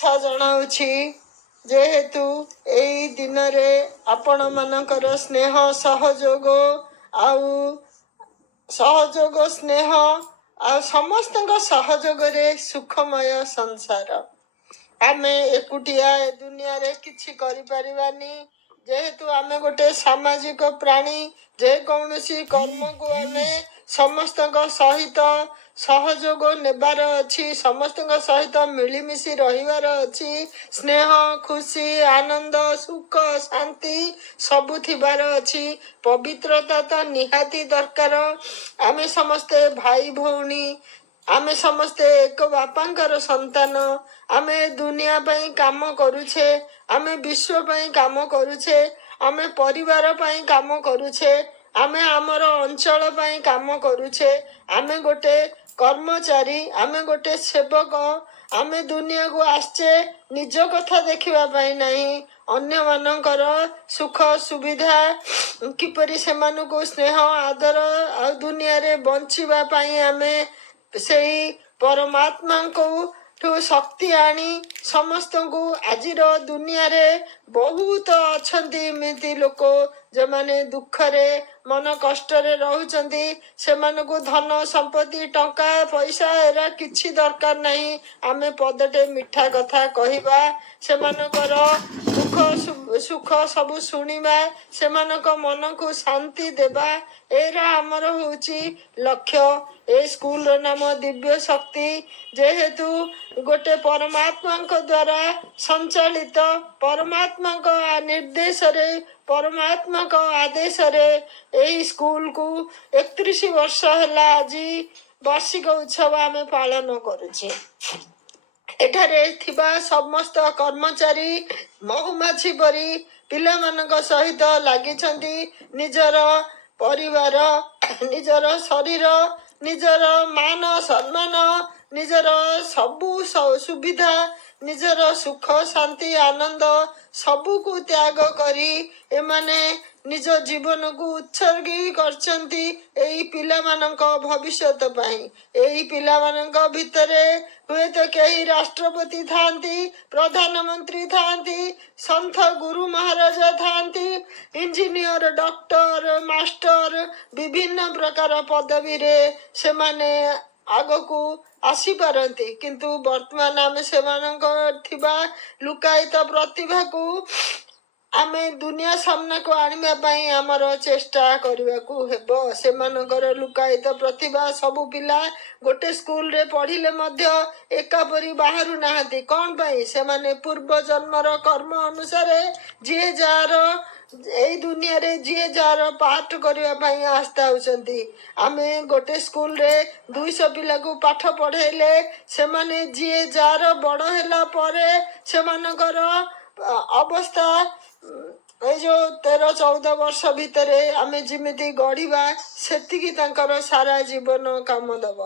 ଜଣାଉଛି ଯେହେତୁ ଏଇ ଦିନରେ ଆପଣ ମାନଙ୍କର ସ୍ନେହ ସହଯୋଗ ସ୍ନେହ ଆଉ ସମସ୍ତଙ୍କ ସହଯୋଗରେ ସୁଖମୟ ସଂସାର। ଆମେ ଏକୁଟିଆ ଏ ଦୁନିଆରେ କିଛି କରିପାରିବାନି। ଯେହେତୁ ଆମେ ଗୋଟେ ସାମାଜିକ ପ୍ରାଣୀ, ଯେକୌଣସି କର୍ମକୁ ଆମେ ସମସ୍ତଙ୍କ ସହିତ ସହଯୋଗ ନେବାର ଅଛି, ସମସ୍ତଙ୍କ ସହିତ ମିଳିମିଶି ରହିବାର ଅଛି। ସ୍ନେହ, ଖୁସି, ଆନନ୍ଦ, ସୁଖ, ଶାନ୍ତି ସବୁ ଥିବାର ଅଛି। ପବିତ୍ରତା ତ ନିହାତି ଦରକାର। ଆମେ ସମସ୍ତେ ଭାଇ ଭଉଣୀ, ଆମେ ସମସ୍ତେ ଏକ ବାପାଙ୍କର ସନ୍ତାନ। ଆମେ ଦୁନିଆ ପାଇଁ କାମ କରୁଛେ, ଆମେ ବିଶ୍ୱ ପାଇଁ କାମ କରୁଛେ, ଆମେ ପରିବାର ପାଇଁ କାମ କରୁଛେ, ଆମେ ଆମର ଅଞ୍ଚଳ ପାଇଁ କାମ କରୁଛେ। ଆମେ ଗୋଟେ କର୍ମଚାରୀ, ଆମେ ଗୋଟେ ସେବକ। ଆମେ ଦୁନିଆକୁ ଆସିଛେ ନିଜ କଥା ଦେଖିବା ପାଇଁ ନାହିଁ, ଅନ୍ୟମାନଙ୍କର ସୁଖ ସୁବିଧା କିପରି ସେମାନଙ୍କୁ ସ୍ନେହ ଆଦର ଆଉ ଦୁନିଆରେ ବଞ୍ଚିବା ପାଇଁ ଆମେ ସେଇ ପରମାତ୍ମାଙ୍କୁ ଶକ୍ତି ଆଣି ସମସ୍ତଙ୍କୁ ଆଜିର ଦୁନିଆରେ ବହୁତ ଅଛନ୍ତି ଏମିତି ଲୋକ ଯେଉଁମାନେ ଦୁଃଖରେ ମନ କଷ୍ଟରେ ରହୁଛନ୍ତି। ସେମାନଙ୍କୁ ଧନ ସମ୍ପତ୍ତି ଟଙ୍କା ପଇସା ଏରା କିଛି ଦରକାର ନାହିଁ। ଆମେ ପଦଟେ ମିଠା କଥା କହିବା, ସେମାନଙ୍କର ଦୁଃଖ ସୁଖ ସବୁ ଶୁଣିବା, ସେମାନଙ୍କ ମନକୁ ଶାନ୍ତି ଦେବା, ଏରା ଆମର ହେଉଛି ଲକ୍ଷ୍ୟ। ଏ ସ୍କୁଲର ନାମ ଦିବ୍ୟ ଶକ୍ତି। ଯେହେତୁ ଗୋଟେ ପରମାତ୍ମାଙ୍କ ଦ୍ୱାରା ସଞ୍ଚାଳିତ, ପରମାତ୍ମାଙ୍କ ନିର୍ଦ୍ଦେଶରେ, ପରମାତ୍ମାଙ୍କ ଆଦେଶରେ ଏହି ସ୍କୁଲକୁ 31 ବର୍ଷ ହେଲା ଆଜି ବାର୍ଷିକ ଉତ୍ସବ ଆମେ ପାଳନ କରୁଛେ। ଏଠାରେ ଥିବା ସମସ୍ତ କର୍ମଚାରୀ ମହୁମାଛି ପରି ପିଲାମାନଙ୍କ ସହିତ ଲାଗିଛନ୍ତି। ନିଜର ପରିବାର, ନିଜର ଶରୀର, ନିଜର ମାନ ସମ୍ମାନ, ନିଜର ସବୁ ସୁବିଧା, ନିଜର ସୁଖ ଶାନ୍ତି ଆନନ୍ଦ ସବୁକୁ ତ୍ୟାଗ କରି ଏମାନେ ନିଜ ଜୀବନକୁ ଉତ୍ସର୍ଗୀ କରିଛନ୍ତି ଏଇ ପିଲାମାନଙ୍କ ଭବିଷ୍ୟତ ପାଇଁ। ଏଇ ପିଲାମାନଙ୍କ ଭିତରେ ହୁଏତ କେହି ରାଷ୍ଟ୍ରପତି ଥାଆନ୍ତି, ପ୍ରଧାନମନ୍ତ୍ରୀ ଥାଆନ୍ତି, ସନ୍ଥ ଗୁରୁ ମହାରାଜା ଥାଆନ୍ତି, ଇଞ୍ଜିନିୟର, ଡକ୍ଟର, ମାଷ୍ଟର, ବିଭିନ୍ନ ପ୍ରକାର ପଦବୀରେ ସେମାନେ ଆଗକୁ ଆସିପାରନ୍ତି। କିନ୍ତୁ ବର୍ତ୍ତମାନ ଆମେ ସେମାନଙ୍କ ଥିବା ଲୁକାୟିତ ପ୍ରତିଭାକୁ ଆମେ ଦୁନିଆ ସାମ୍ନାକୁ ଆଣିବା ପାଇଁ ଆମର ଚେଷ୍ଟା କରିବାକୁ ହେବ। ସେମାନଙ୍କର ଲୁକାୟିତ ପ୍ରତିଭା ସବୁ ପିଲା ଗୋଟେ ସ୍କୁଲରେ ପଢ଼ିଲେ ମଧ୍ୟ ଏକାପରି ବାହାରୁ ନାହାନ୍ତି। କ'ଣ ପାଇଁ? ସେମାନେ ପୂର୍ବ ଜନ୍ମର କର୍ମ ଅନୁସାରେ ଯିଏ ଯାହାର ଏଇ ଦୁନିଆରେ ଯିଏ ଯାହାର ପାଠ କରିବା ପାଇଁ ଆସିଥାଉଛନ୍ତି। ଆମେ ଗୋଟେ ସ୍କୁଲରେ 200 ପିଲାକୁ ପାଠ ପଢ଼େଇଲେ ସେମାନେ ଯିଏ ଯାହାର ବଡ଼ ହେଲା ପରେ ସେମାନଙ୍କର ଅବସ୍ଥା ଏଇ ଯେଉଁ 13-14 ବର୍ଷ ଭିତରେ ଆମେ ଯେମିତି ଗଢ଼ିବା ସେତିକି ତାଙ୍କର ସାରା ଜୀବନ କାମ ଦେବ।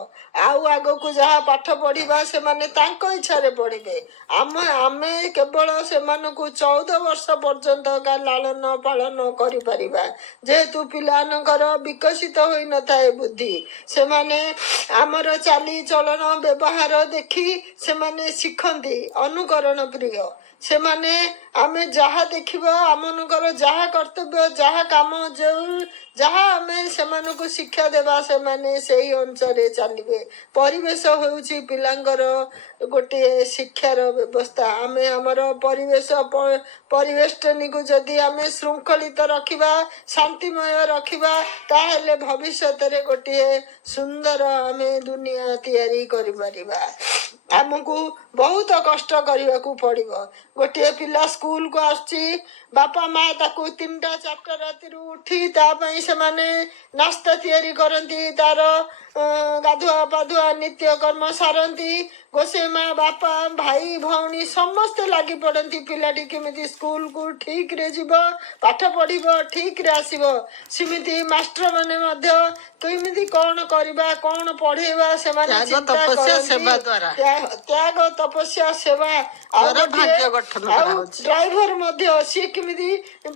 ଆଉ ଆଗକୁ ଯାହା ପାଠ ପଢ଼ିବା ସେମାନେ ତାଙ୍କ ଇଚ୍ଛାରେ ପଢ଼ିବେ। ଆମେ କେବଳ ସେମାନଙ୍କୁ 14 ବର୍ଷ ପର୍ଯ୍ୟନ୍ତ ଲାଳନ ପାଳନ କରିପାରିବା। ଯେହେତୁ ପିଲାମାନଙ୍କର ବିକଶିତ ହୋଇନଥାଏ ବୁଦ୍ଧି, ସେମାନେ ଆମର ଚାଲିଚଳନ ବ୍ୟବହାର ଦେଖି ସେମାନେ ଶିଖନ୍ତି, ଅନୁକରଣ ପ୍ରିୟ। ସେମାନେ ଆମେ ଯାହା ଦେଖିବା, ଆମମାନଙ୍କର ଯାହା କର୍ତ୍ତବ୍ୟ, ଯାହା କାମ, ଯାହା ଆମେ ସେମାନଙ୍କୁ ଶିକ୍ଷା ଦେବା ସେମାନେ ସେଇ ଅନୁସାରେ ଚାଲିବେ। ପରିବେଶ ହେଉଛି ପିଲାଙ୍କର ଗୋଟିଏ ଶିକ୍ଷାର ବ୍ୟବସ୍ଥା। ଆମେ ଆମର ପରିବେଷ୍ଟନୀକୁ ଯଦି ଆମେ ଶୃଙ୍ଖଳିତ ରଖିବା, ଶାନ୍ତିମୟ ରଖିବା, ତାହେଲେ ଭବିଷ୍ୟତରେ ଗୋଟିଏ ସୁନ୍ଦର ଆମେ ଦୁନିଆ ତିଆରି କରିପାରିବା। ଆମକୁ ବହୁତ କଷ୍ଟ କରିବାକୁ ପଡ଼ିବ। ଗୋଟିଏ ପିଲା ସ୍କୁଲକୁ ଆସୁଛି, ବାପା ମା ତାକୁ 3ଟା-4ଟା ରାତିରୁ ଉଠି ତା ପାଇଁ ସେମାନେ ନାସ୍ତା ତିଆରି କରନ୍ତି, ତାର ଗାଧୁଆ ପାଧୁଆ ନିତ୍ୟକର୍ମ ସାରନ୍ତି। ଗୋସେଇ ମା, ବାପା, ଭାଇ ଭଉଣୀ ସମସ୍ତେ ଲାଗି ପଡ଼ନ୍ତି ପିଲାଟି କେମିତି ସ୍କୁଲକୁ ଠିକରେ ଯିବ, ପାଠ ପଢ଼ିବ, ଠିକରେ ଆସିବ। ସେମିତି ମାଷ୍ଟରମାନେ ମଧ୍ୟ କେମିତି କ'ଣ କରିବା, କ'ଣ ପଢ଼େଇବା ସେମାନେ ଚିନ୍ତା କରନ୍ତି। ତ୍ୟାଗ ତପସ୍ୟା ସେବା ଆଉ ଦ୍ୱାରା ଗୋଟିଏ ଭାଗ୍ୟ ଗଠନ ଆଉ କରାହଉଛି। ଡ୍ରାଇଭର ମଧ୍ୟ ସିଏ କେମିତି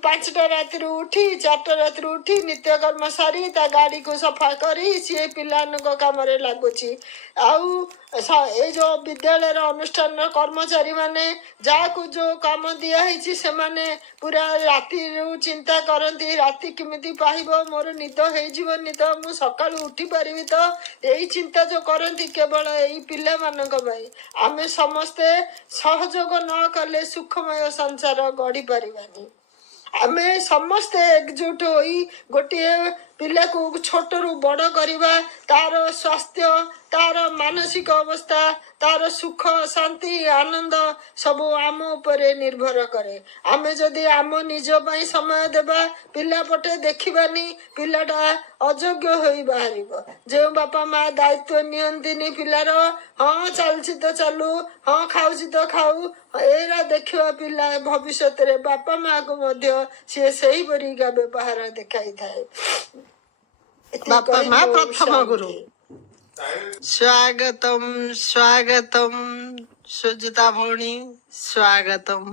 5ଟା ରାତିରୁ ଉଠି 4ଟା ରାତିରୁ ଉଠି ନିତ୍ୟକର୍ମ ସାରି ତା ଗାଡ଼ିକୁ ସଫା କରି ସିଏ ପିଲାମାନଙ୍କ କାମରେ ଲାଗୁଛି। ଆଉ ଏଇ ଯେଉଁ ବିଦ୍ୟାଳୟର ଅନୁଷ୍ଠାନର କର୍ମଚାରୀ ମାନେ ଯାହାକୁ ଯେଉଁ କାମ ଦିଆହେଇଛି ସେମାନେ ପୁରା ରାତିରୁ ଚିନ୍ତା କରନ୍ତି ରାତି କେମିତି ପାହିବ, ମୋର ନିଦ ହେଇଯିବନି ତ, ମୁଁ ସକାଳୁ ଉଠି ପାରିବି ତ, ଏଇ ଚିନ୍ତା ଯେଉଁ କରନ୍ତି କେବଳ ଏଇ ପିଲାମାନଙ୍କ ପାଇଁ। ଆମେ ସମସ୍ତେ ସହଯୋଗ ନ କଲେ ସୁଖମୟ ସଂସାର ଗଢ଼ି ପାରିବାନି। ଆମେ ସମସ୍ତେ ଏକଜୁଟ ହୋଇ ଗୋଟିଏ ପିଲାକୁ ଛୋଟରୁ ବଡ଼ କରିବା, ତାର ସ୍ୱାସ୍ଥ୍ୟ, ତାର ମାନସିକ ଅବସ୍ଥା, ତାର ସୁଖ ଶାନ୍ତି ଆନନ୍ଦ ସବୁ ଆମ ଉପରେ ନିର୍ଭର କରେ। ଆମେ ଯଦି ଆମ ନିଜ ପାଇଁ ସମୟ ଦେବା, ପିଲା ପଟେ ଦେଖିବାନି, ପିଲାଟା ଅଯୋଗ୍ୟ ହୋଇ ବାହାରିବ। ଯେଉଁ ବାପା ମା ଦାୟିତ୍ୱ ନିଅନ୍ତିନି ପିଲାର, ହଁ ଚାଲିଛି ତ ଚାଲୁ, ହଁ ଖାଉଛି ତ ଖାଉ, ଏଇରା ଦେଖିବା ପିଲା ଭବିଷ୍ୟତରେ ବାପା ମାଆକୁ ମଧ୍ୟ ସିଏ ସେହିପରିକା ବ୍ୟବହାର ଦେଖାଇଥାଏ। ବାପା ମା ପ୍ରଥମ ଗୁରୁ। ସ୍ୱାଗତମ୍ ସ୍ୱାଗତମ୍ ସୁଜିତା ଭଉଣୀ ସ୍ୱାଗତମ୍।